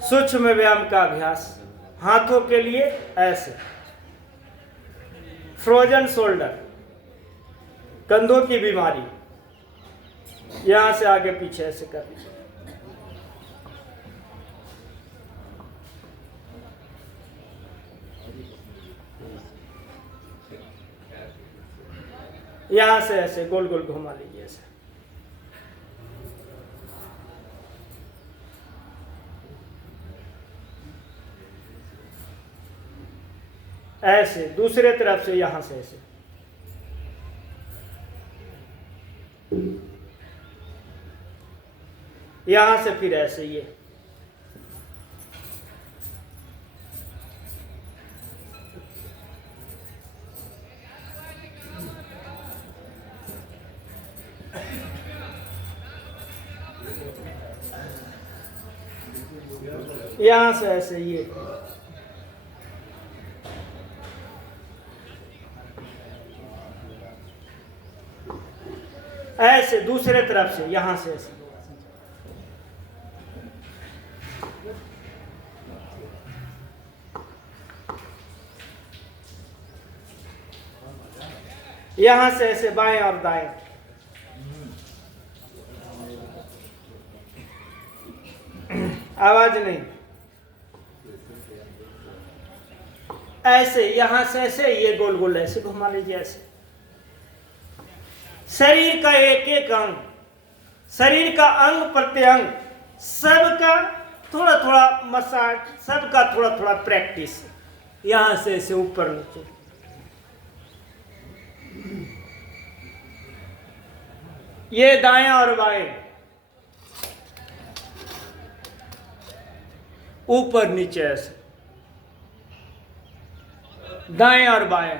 सूक्ष्म व्यायाम का अभ्यास। हाथों के लिए ऐसे फ्रोजन शोल्डर, कंधों की बीमारी, यहां से आगे पीछे ऐसे कर, यहां से ऐसे गोल गोल घुमा लीजिए ऐसे। ऐसे दूसरे तरफ से यहां से ऐसे, यहां से फिर ऐसे ये, यहां से ऐसे ये, ऐसे दूसरे तरफ से यहां से ऐसे, यहां से ऐसे बाएं और दाएं, आवाज नहीं, ऐसे यहां से ऐसे ये गोल गोल ऐसे घुमा लीजिए ऐसे। शरीर का एक एक अंग, शरीर का अंग प्रत्यंग सबका थोड़ा थोड़ा मसाज, सबका थोड़ा थोड़ा प्रैक्टिस, यहां से ऐसे ऊपर नीचे, ये दाएं और बाएं, ऊपर नीचे ऐसे, दाएं और बाएं,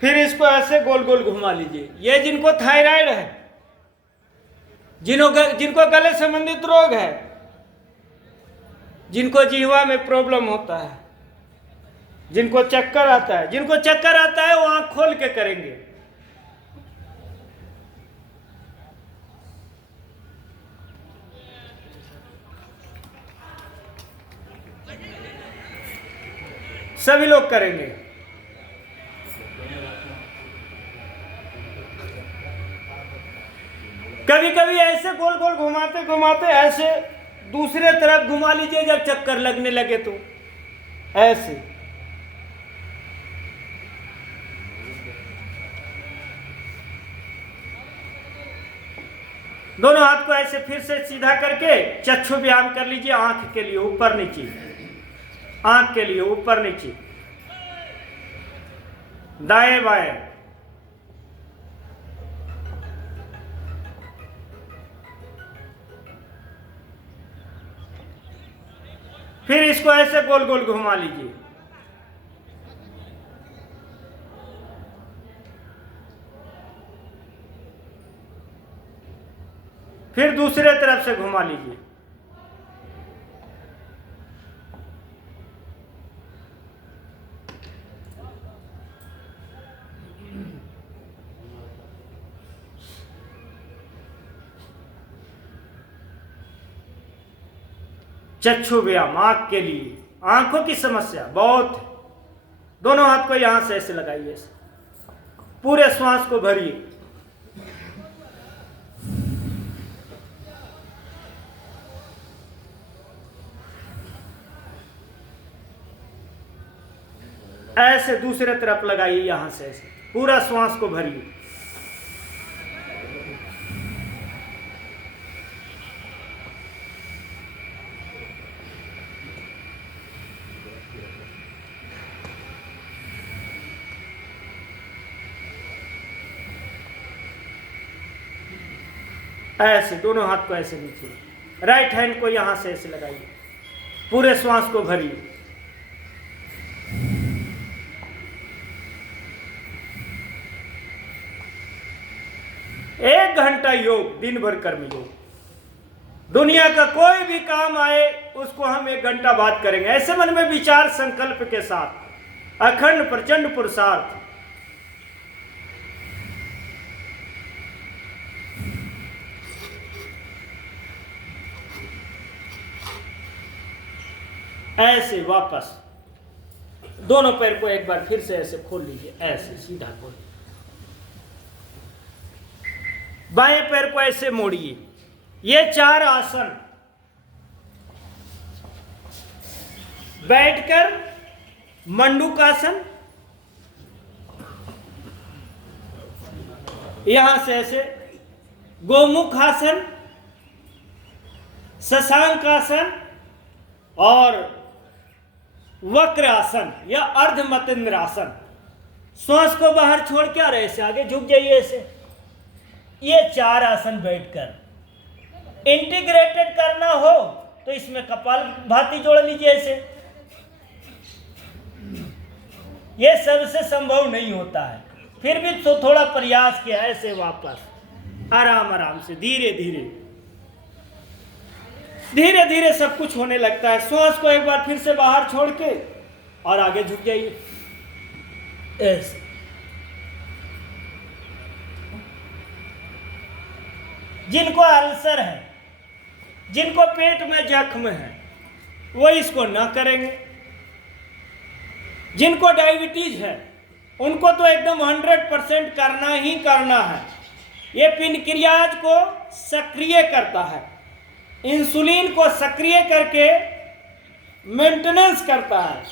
फिर इसको ऐसे गोल गोल घुमा लीजिए। ये जिनको थायराइड है, जिनको गले संबंधित रोग है, जिनको जीवा में प्रॉब्लम होता है, जिनको चक्कर आता है, जिनको चक्कर आता है वो आंख खोल के करेंगे। सभी लोग करेंगे। कभी कभी ऐसे गोल गोल घुमाते घुमाते ऐसे दूसरे तरफ घुमा लीजिए, जब चक्कर लगने लगे तो ऐसे। दोनों हाथ को ऐसे फिर से सीधा करके चक्षु व्यायाम कर लीजिए। आंख के लिए ऊपर नीचे, आंख के लिए ऊपर नीचे, दाएं बाएं, फिर इसको ऐसे गोल गोल घुमा लीजिए। फिर दूसरे तरफ से घुमा लीजिए। चक्षु व्यायाम आंख के लिए, आंखों की समस्या बहुत है। दोनों हाथ को यहां से ऐसे लगाइए, पूरे श्वास को भरिए। ऐसे दूसरे तरफ लगाइए, यहां से ऐसे पूरा श्वास को भरिए। ऐसे दोनों हाथ को ऐसे नीचे, राइट हैंड को यहां से ऐसे लगाइए, पूरे श्वास को भरिए। एक घंटा योग, दिन भर कर्म योग। दुनिया का कोई भी काम आए उसको हम 1 घंटा बाद करेंगे, ऐसे मन में विचार संकल्प के साथ, अखंड प्रचंड पुरुषार्थ। ऐसे वापस दोनों पैर को एक बार फिर से ऐसे खोल लीजिए, ऐसे सीधा खोल। बाएं पैर को ऐसे मोड़िए। ये 4 आसन बैठकर मंडूकासन, यहां से ऐसे गोमुख आसन, शशांक आसन और वक्र आसन या अर्धमतेंद्र आसन। श्वास को बाहर छोड़ के और ऐसे आगे झुक जाइए ऐसे। ये 4 आसन बैठकर इंटीग्रेटेड करना हो तो इसमें कपालभाति जोड़ लीजिए ऐसे। ये सबसे संभव नहीं होता है, फिर भी तो थोड़ा प्रयास किया ऐसे वापस आराम आराम से धीरे धीरे धीरे धीरे सब कुछ होने लगता है। श्वास को एक बार फिर से बाहर छोड़ के और आगे झुक जाइए ऐसे। जिनको अल्सर है, जिनको पेट में जख्म है, वो इसको ना करेंगे। जिनको डायबिटीज है उनको तो एकदम 100% करना ही करना है। ये पिनक्रियाज को सक्रिय करता है, इंसुलिन को सक्रिय करके मेंटेनेंस करता है।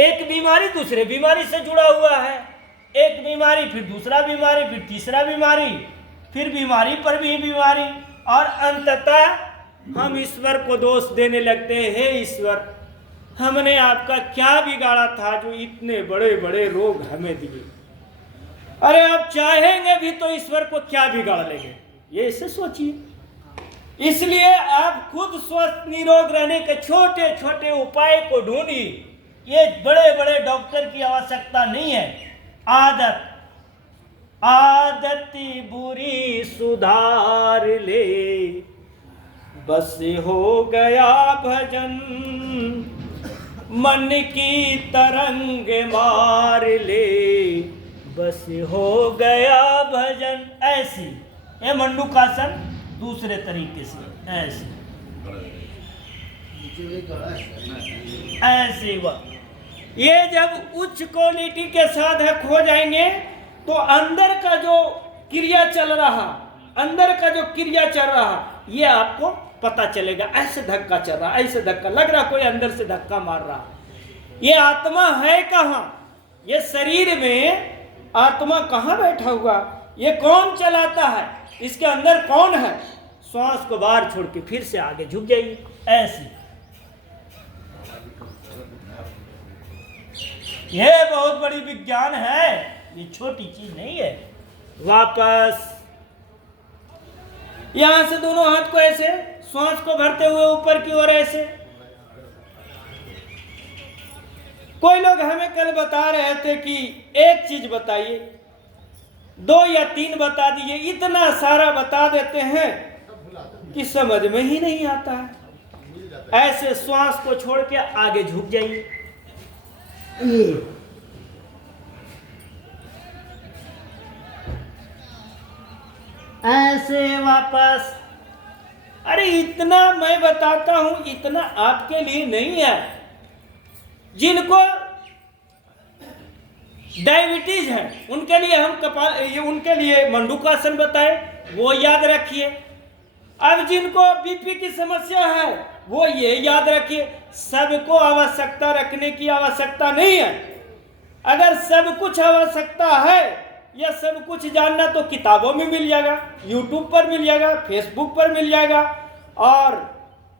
एक बीमारी दूसरे बीमारी से जुड़ा हुआ है, एक बीमारी फिर दूसरा बीमारी फिर तीसरा बीमारी फिर बीमारी पर भी बीमारी, और अंततः हम ईश्वर को दोष देने लगते हैं, हे ईश्वर हमने आपका क्या बिगाड़ा था जो इतने बड़े बड़े रोग हमें दिए। अरे आप चाहेंगे भी तो ईश्वर को क्या बिगाड़ लेंगे, ये इसे सोचिए। इसलिए आप खुद स्वस्थ निरोग रहने के छोटे छोटे उपाय को ढूंढिए। ये बड़े बड़े डॉक्टर की आवश्यकता नहीं है। आदत आदती बुरी सुधार ले, बस हो गया भजन, मन की तरंग मार ले, बस हो गया भजन। ऐसी ये मंडूकासन दूसरे तरीके से ऐसे ऐसे वह ये जब उच्च क्वालिटी के साधक हो जाएंगे तो अंदर का जो क्रिया चल रहा, अंदर का जो क्रिया चल रहा ये आपको पता चलेगा। ऐसे धक्का चल रहा, ऐसे धक्का लग रहा, कोई अंदर से धक्का मार रहा। ये आत्मा है कहाँ? ये शरीर में आत्मा कहाँ बैठा हुआ? ये कौन चलाता है? इसके अंदर कौन है? श्वास को बाहर छोड़ के फिर से आगे झुक जाइए ऐसे। ये बहुत बड़ी विज्ञान है, ये छोटी चीज नहीं है। वापस यहां से दोनों हाथ को ऐसे श्वास को भरते हुए ऊपर की ओर ऐसे। कोई लोग हमें कल बता रहे थे कि एक चीज बताइए, 2 या 3 बता दीजिए। इतना सारा बता देते हैं कि समझ में ही नहीं आता है। ऐसे श्वास को छोड़ के आगे झुक जाइए। ऐसे वापस। अरे इतना मैं बताता हूं, इतना आपके लिए नहीं है। जिनको डायबिटीज है उनके लिए हम उनके लिए मंडूकासन बताए, वो याद रखिए। अब जिनको बीपी की समस्या है वो ये याद रखिए। सबको आवश्यकता रखने की आवश्यकता नहीं है। अगर सब कुछ आवश्यकता है या सब कुछ जानना तो किताबों में मिल जाएगा, यूट्यूब पर मिल जाएगा, फेसबुक पर मिल जाएगा। और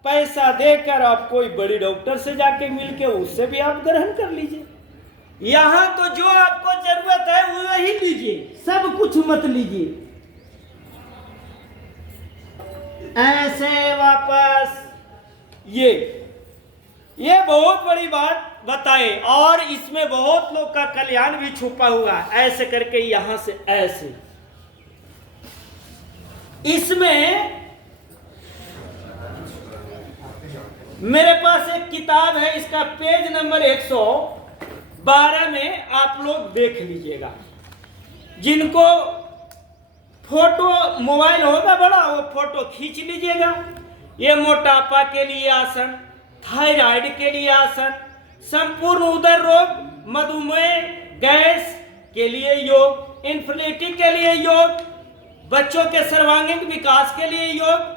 पैसा देकर आप कोई बड़ी डॉक्टर से जाके मिलके उससे भी आप ग्रहण कर लीजिए। यहां तो जो आपको जरूरत है वही लीजिए, सब कुछ मत लीजिए। ऐसे वापस ये बहुत बड़ी बात बताए और इसमें बहुत लोग का कल्याण भी छुपा हुआ है। ऐसे करके यहां से ऐसे। इसमें मेरे पास एक किताब है, इसका पेज नंबर 112 में आप लोग देख लीजिएगा। जिनको फोटो मोबाइल होगा बड़ा वो फोटो खींच लीजिएगा। ये मोटापा के लिए आसन, थायराइड के लिए आसन, संपूर्ण उदर रोग, मधुमेह, गैस के लिए योग, इन्फर्टिलिटी के लिए योग, बच्चों के सर्वांगीण विकास के लिए योग,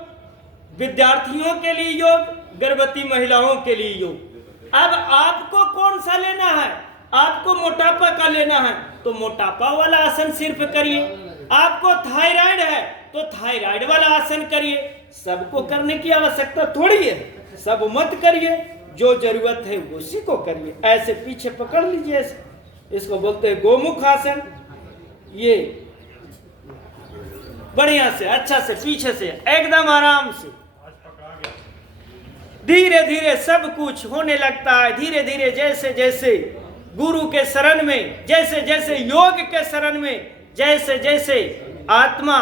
विद्यार्थियों के लिए योग, गर्भवती महिलाओं के लिए योग। अब आपको कौन सा लेना है? आपको मोटापा का लेना है तो मोटापा वाला आसन सिर्फ करिए, आपको थायराइड है तो थायराइड वाला आसन करिए। सबको करने की आवश्यकता थोड़ी है, सब मत करिए, जो जरूरत है उसी को करिए। ऐसे पीछे पकड़ लीजिए, इसको बोलते हैं गोमुख आसन। ये बढ़िया से, अच्छा से, पीछे से एकदम आराम से, धीरे धीरे सब कुछ होने लगता है। धीरे धीरे जैसे जैसे गुरु के शरण में, जैसे जैसे योग के शरण में, जैसे जैसे आत्मा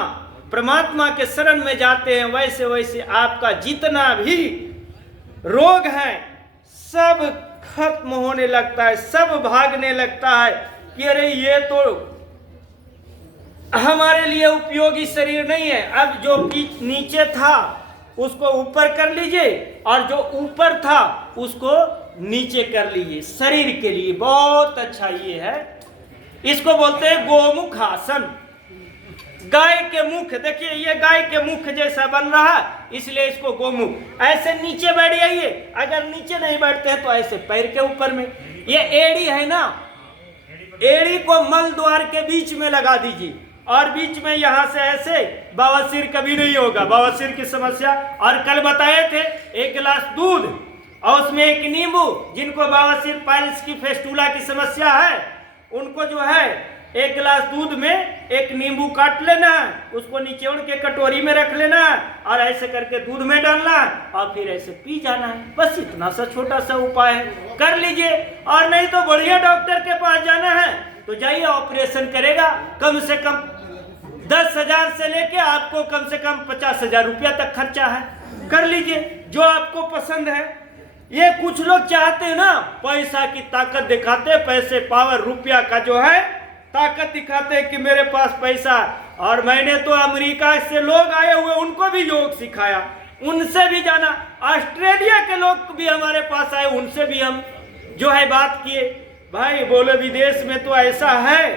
परमात्मा के शरण में जाते हैं, वैसे वैसे आपका जितना भी रोग है सब खत्म होने लगता है, सब भागने लगता है कि अरे ये तो हमारे लिए उपयोगी शरीर नहीं है। अब जो नीचे था उसको ऊपर कर लीजिए और जो ऊपर था उसको नीचे कर लीजिए। शरीर के लिए बहुत अच्छा ये है, इसको बोलते हैं गोमुख आसन। गाय के मुख, देखिए ये गाय के मुख जैसा बन रहा है, इसलिए इसको गोमुख। ऐसे नीचे बैठ जाइए, अगर नीचे नहीं बैठते हैं तो ऐसे पैर के ऊपर में, ये एड़ी है ना, एड़ी को मल द्वार के बीच में लगा दीजिए और बीच में यहां से ऐसे, बवासीर कभी नहीं होगा, बवासीर की समस्या। और कल बताए थे 1 गिलास दूध और उसमें 1 नींबू, जिनको बवासीर, पाइल्स की, फेस्टुला की समस्या है, उनको जो है 1 गिलास दूध में 1 नींबू काट लेना है, उसको निचोड़ के कटोरी में रख लेना है और ऐसे करके दूध में डालना है और फिर ऐसे पी जाना है। बस इतना सा छोटा सा उपाय है, कर लीजिए। और नहीं तो बढ़िया डॉक्टर के पास जाना है तो जाइए, ऑपरेशन करेगा, कम से कम 10,000 से लेके आपको कम से कम 50,000 रुपया तक खर्चा है, कर लीजिए जो आपको पसंद है। ये कुछ लोग चाहते हैं ना, पैसा की ताकत दिखाते, पैसे, पावर, रुपया का जो है ताकत दिखाते हैं कि मेरे पास पैसा। और मैंने तो अमेरिका से लोग आए हुए, उनको भी योग सिखाया, उनसे भी जाना, ऑस्ट्रेलिया के लोग भी हमारे पास आए, उनसे भी हम जो है बात किए। भाई बोले विदेश में तो ऐसा है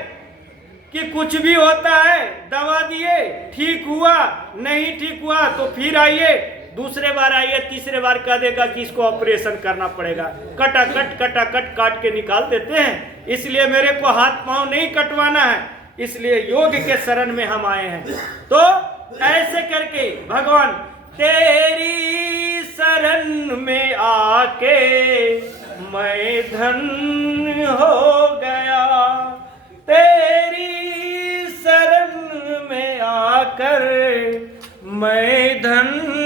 कि कुछ भी होता है, दवा दिए, ठीक हुआ, नहीं ठीक हुआ तो फिर आइए, दूसरे बार आइए, तीसरे बार कह देगा कि इसको ऑपरेशन करना पड़ेगा। कटाकट काट के निकाल देते हैं। इसलिए मेरे को हाथ पांव नहीं कटवाना है, इसलिए योग के शरण में हम आए हैं। तो ऐसे करके भगवान तेरी शरण में आके मैं धन्य हो गया, तेरी शरण में आकर मैं धन्य